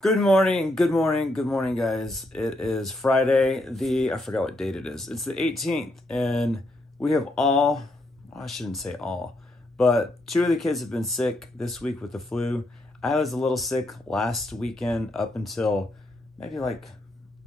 Good morning, guys. It is Friday, I forgot what date it is. It's the 18th, and we have I shouldn't say all, but two of the kids have been sick this week with the flu. I was a little sick last weekend up until maybe like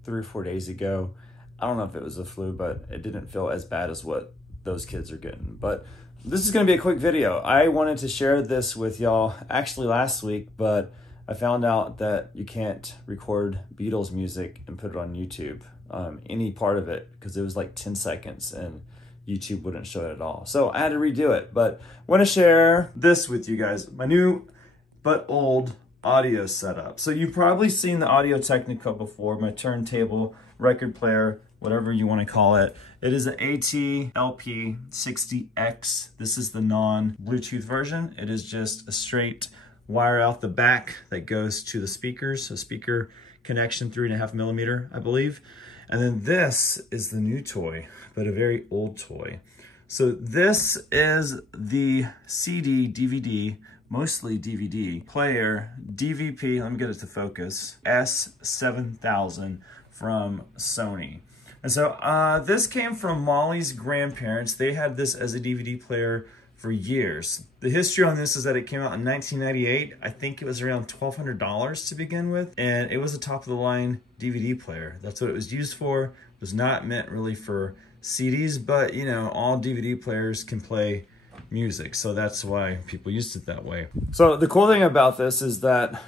3 or 4 days ago. I don't know if it was the flu, but it didn't feel as bad as what those kids are getting. But this is gonna be a quick video. I wanted to share this with y'all actually last week, but I found out that you can't record Beatles music and put it on YouTube, any part of it, because it was like 10 seconds and YouTube wouldn't show it at all. So I had to redo it, but I want to share this with you guys, my new but old audio setup. So you've probably seen the Audio-Technica before, my turntable, record player, whatever you want to call it. It is an AT-LP60X. This is the non-Bluetooth version. It is just a straight wire out the back that goes to the speakers, so speaker connection 3.5 millimeter, I believe. And then this is the new toy, but a very old toy. So this is the CD, DVD, mostly DVD player, DVP, let me get it to focus, S7000 from Sony. And so this came from Molly's grandparents. They had this as a DVD player for years. The history on this is that it came out in 1998. I think it was around $1,200 to begin with, and it was a top of the line DVD player. That's what it was used for. It was not meant really for CDs, but you know, all DVD players can play music, so that's why people used it that way. So the cool thing about this is that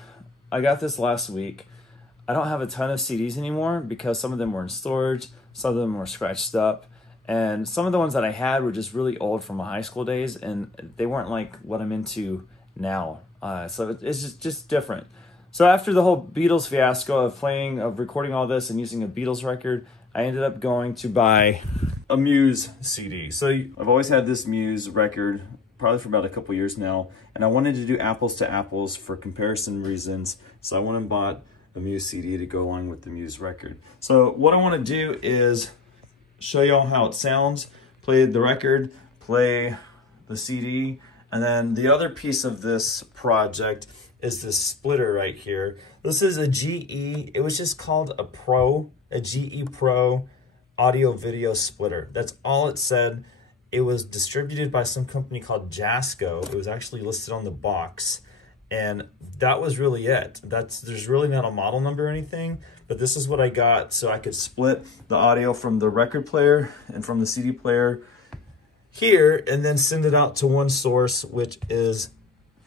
I got this last week. I don't have a ton of CDs anymore because some of them were in storage, some of them were scratched up, and some of the ones that I had were just really old from my high school days, and they weren't like what I'm into now. So it's just different. So after the whole Beatles fiasco of recording all this and using a Beatles record, I ended up going to buy a Muse CD. So I've always had this Muse record, probably for about a couple years now, and I wanted to do apples to apples for comparison reasons. So I went and bought a Muse CD to go along with the Muse record. So what I want to do is show y'all how it sounds, play the record, play the CD, and then the other piece of this project is this splitter right here. This is a GE, it was just called a GE Pro audio video splitter. That's all it said. It was distributed by some company called Jasco. It was actually listed on the box, and that was really it. There's really not a model number or anything, but this is what I got, so I could split the audio from the record player and from the CD player here, and then send it out to one source, which is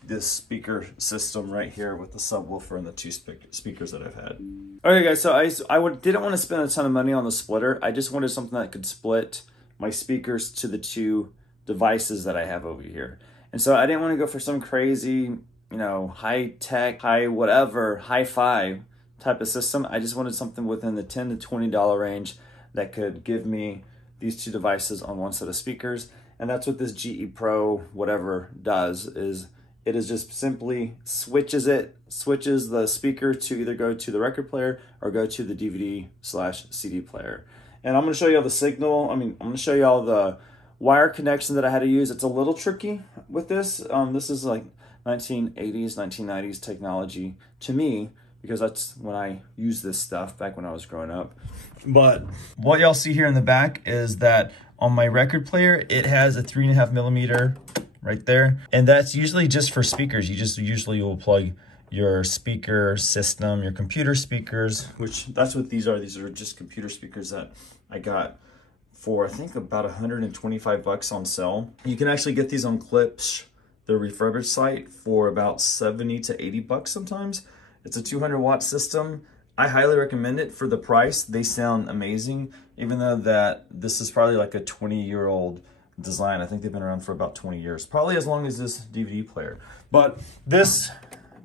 this speaker system right here with the subwoofer and the two speakers that I've had. Okay guys, so I didn't want to spend a ton of money on the splitter. I just wanted something that could split my speakers to the two devices that I have over here. And so I didn't want to go for some crazy, you know, high-tech, hi-fi type of system. I just wanted something within the $10 to $20 range that could give me these two devices on one set of speakers. And that's what this GE Pro whatever does, is it is just simply switches the speaker to either go to the record player or go to the DVD/CD player. And I'm going to show you all the signal. I'm going to show you all the wire connection that I had to use. It's a little tricky with this. This is like 1980s, 1990s technology to me, because that's when I used this stuff back when I was growing up. But what y'all see here in the back is that on my record player, it has a 3.5 millimeter right there. And that's usually just for speakers. You just usually will plug your speaker system, your computer speakers, which that's what these are. These are just computer speakers that I got for, I think, about 125 bucks on sale. You can actually get these on Clips, the refurbished site, for about 70 to 80 bucks sometimes. It's a 200 watt system. I highly recommend it for the price. They sound amazing, even though that this is probably like a 20-year-old design. I think they've been around for about 20 years, probably as long as this DVD player. But this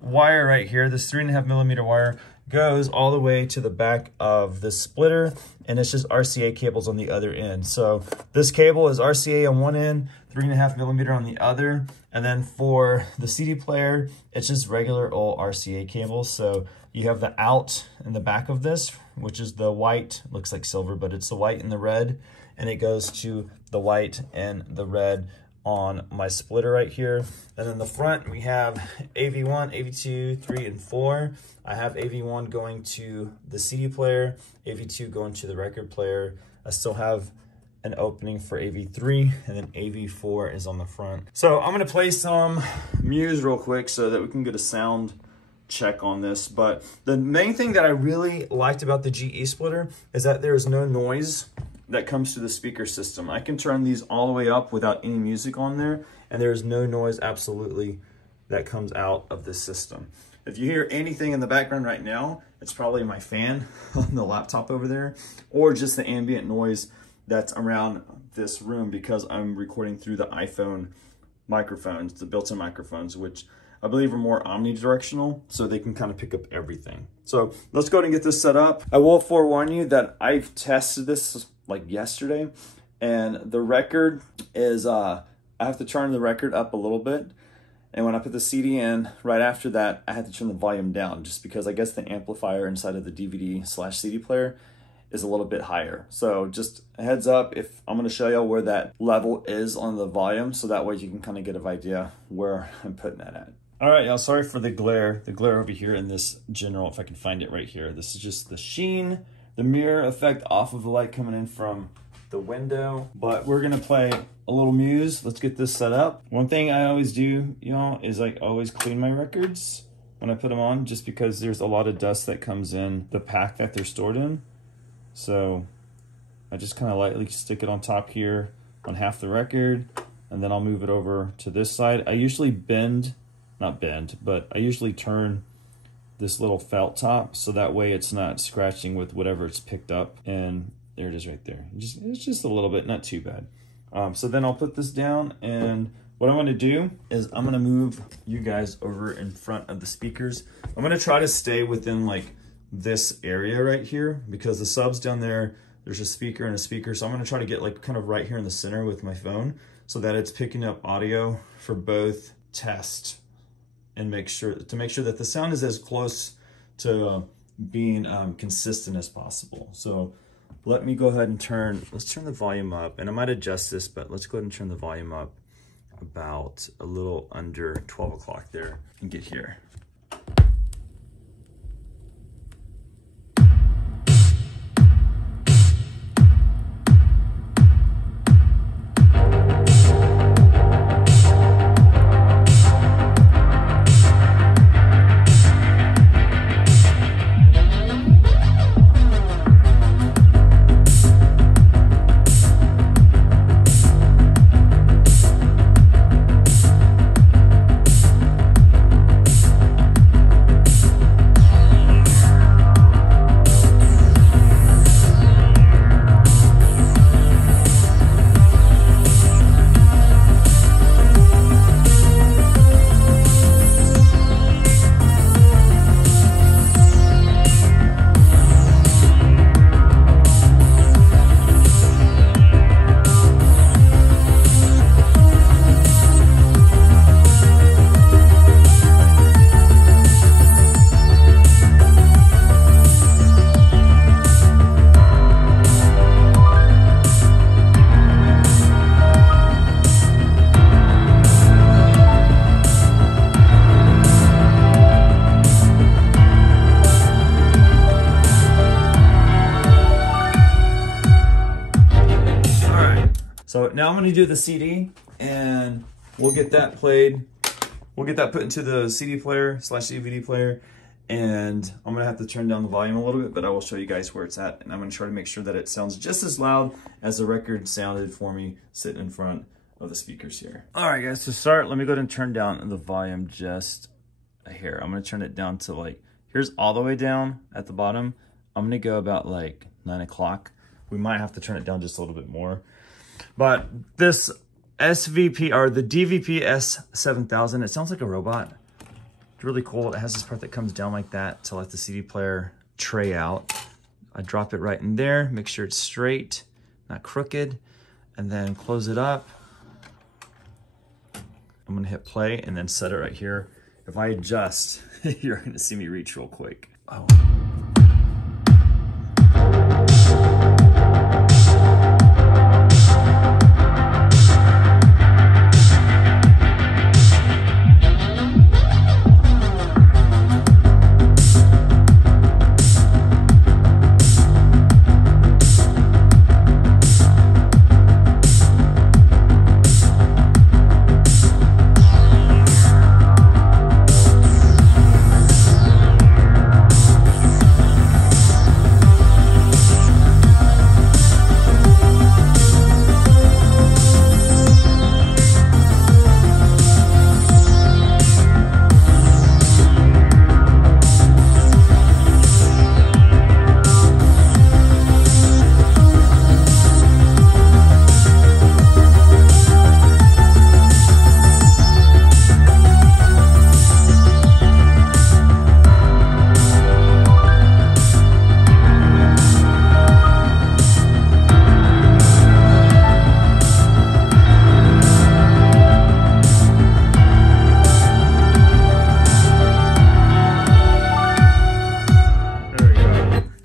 wire right here, this 3.5 millimeter wire, goes all the way to the back of the splitter, and it's just RCA cables on the other end. So this cable is RCA on one end, 3.5 millimeter on the other, and then for the CD player, it's just regular old RCA cables. So you have the out in the back of this, which is the white, looks like silver, but it's the white and the red, and it goes to the white and the red on my splitter right here. And then the front, we have AV1, AV2, 3, and 4. I have AV1 going to the CD player, AV2 going to the record player. I still have an opening for AV3, and then AV4 is on the front. So I'm gonna play some Muse real quick so that we can get a sound check on this. But the main thing that I really liked about the GE splitter is that there is no noise that comes to the speaker system. I can turn these all the way up without any music on there, and there's no noise absolutely that comes out of the system. If you hear anything in the background right now, it's probably my fan on the laptop over there, or just the ambient noise that's around this room because I'm recording through the iPhone microphones, the built-in microphones, which I believe are more omnidirectional, so they can kind of pick up everything. So let's go ahead and get this set up. I will forewarn you that I've tested this like yesterday, and the record is, I have to turn the record up a little bit. And when I put the CD in, right after that, I had to turn the volume down just because I guess the amplifier inside of the DVD/CD player is a little bit higher. So just a heads up, if I'm gonna show y'all where that level is on the volume, so that way you can kind of get an idea where I'm putting that at. All right, y'all, sorry for the glare over here in this general, if I can find it right here. This is just the sheen, the mirror effect off of the light coming in from the window. But we're gonna play a little Muse. Let's get this set up. One thing I always do, y'all, is like always clean my records when I put them on, just because there's a lot of dust that comes in the pack that they're stored in. So I just kind of lightly stick it on top here on half the record, and then I'll move it over to this side. I usually I usually turn this little felt top so that way it's not scratching with whatever it's picked up. And there it is right there. It's just a little bit, not too bad. So then I'll put this down, and what I'm gonna do is I'm gonna move you guys over in front of the speakers. I'm gonna try to stay within like this area right here because the subs down there, there's a speaker and a speaker. So I'm gonna try to get like kind of right here in the center with my phone so that it's picking up audio for both test and make sure that the sound is as close to being consistent as possible. So let me go ahead and let's turn the volume up, and I might adjust this, but let's go ahead and turn the volume up about a little under 12 o'clock there and get here. So now I'm gonna do the CD, and we'll get that played. We'll get that put into the CD player / DVD player, and I'm gonna have to turn down the volume a little bit, but I will show you guys where it's at, and I'm gonna try to make sure that it sounds just as loud as the record sounded for me sitting in front of the speakers here. All right, guys, to start, let me go ahead and turn down the volume just a hair. I'm gonna turn it down to like, here's all the way down at the bottom. I'm gonna go about like 9 o'clock. We might have to turn it down just a little bit more. But this the DVP-S7000, it sounds like a robot. It's really cool. It has this part that comes down like that to let the CD player tray out. I drop it right in there, make sure it's straight, not crooked, and then close it up. I'm gonna hit play and then set it right here. If I adjust, you're gonna see me reach real quick. Oh.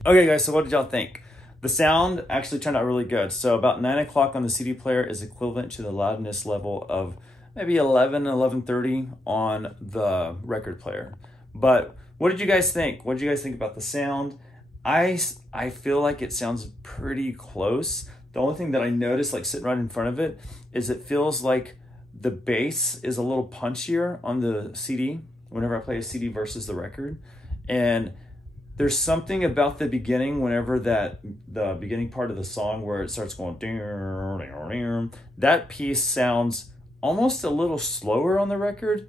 Okay guys, so what did y'all think? The sound actually turned out really good. So about 9 o'clock on the CD player is equivalent to the loudness level of maybe 11:30 on the record player. But what did you guys think? What did you guys think about the sound? I feel like it sounds pretty close. The only thing that I noticed, like sitting right in front of it, is it feels like the bass is a little punchier on the CD whenever I play a CD versus the record. And there's something about the beginning, whenever the beginning part of the song where it starts going, that piece sounds almost a little slower on the record,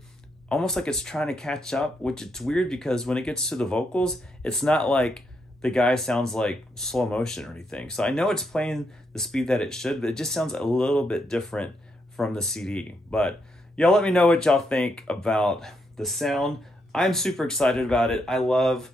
almost like it's trying to catch up, which it's weird because when it gets to the vocals, it's not like the guy sounds like slow motion or anything. So I know it's playing the speed that it should, but it just sounds a little bit different from the CD. But y'all let me know what y'all think about the sound. I'm super excited about it. I love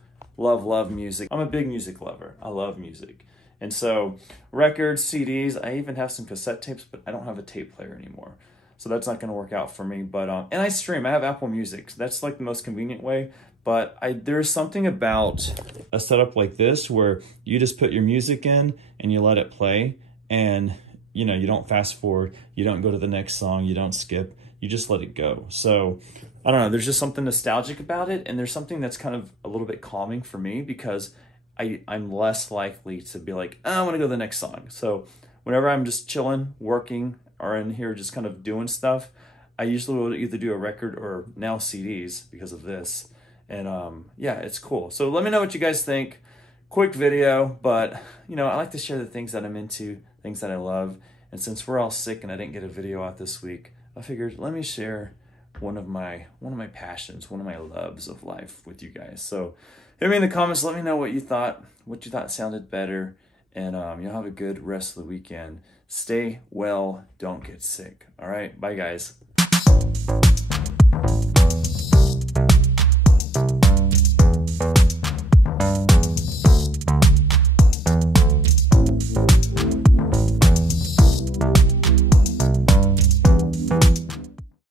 music. I'm a big music lover. I love music. And so records, CDs, I even have some cassette tapes, but I don't have a tape player anymore. So that's not gonna work out for me. But and I stream, I have Apple Music. So that's like the most convenient way. But there's something about a setup like this where you just put your music in and you let it play, and you know, you don't fast forward, you don't go to the next song, you don't skip, you just let it go. So I don't know, there's just something nostalgic about it, and there's something that's kind of a little bit calming for me because I'm less likely to be like, oh, I want to go to the next song. So whenever I'm just chilling, working, or in here just kind of doing stuff, I usually will either do a record or now CDs because of this. And yeah, it's cool. So let me know what you guys think. Quick video, but you know, I like to share the things that I'm into, things that I love. And since we're all sick and I didn't get a video out this week, I figured let me share one of my passions, one of my loves of life with you guys. So hit me in the comments, let me know what you thought sounded better, and you'll have a good rest of the weekend. Stay well, don't get sick. All right, bye guys.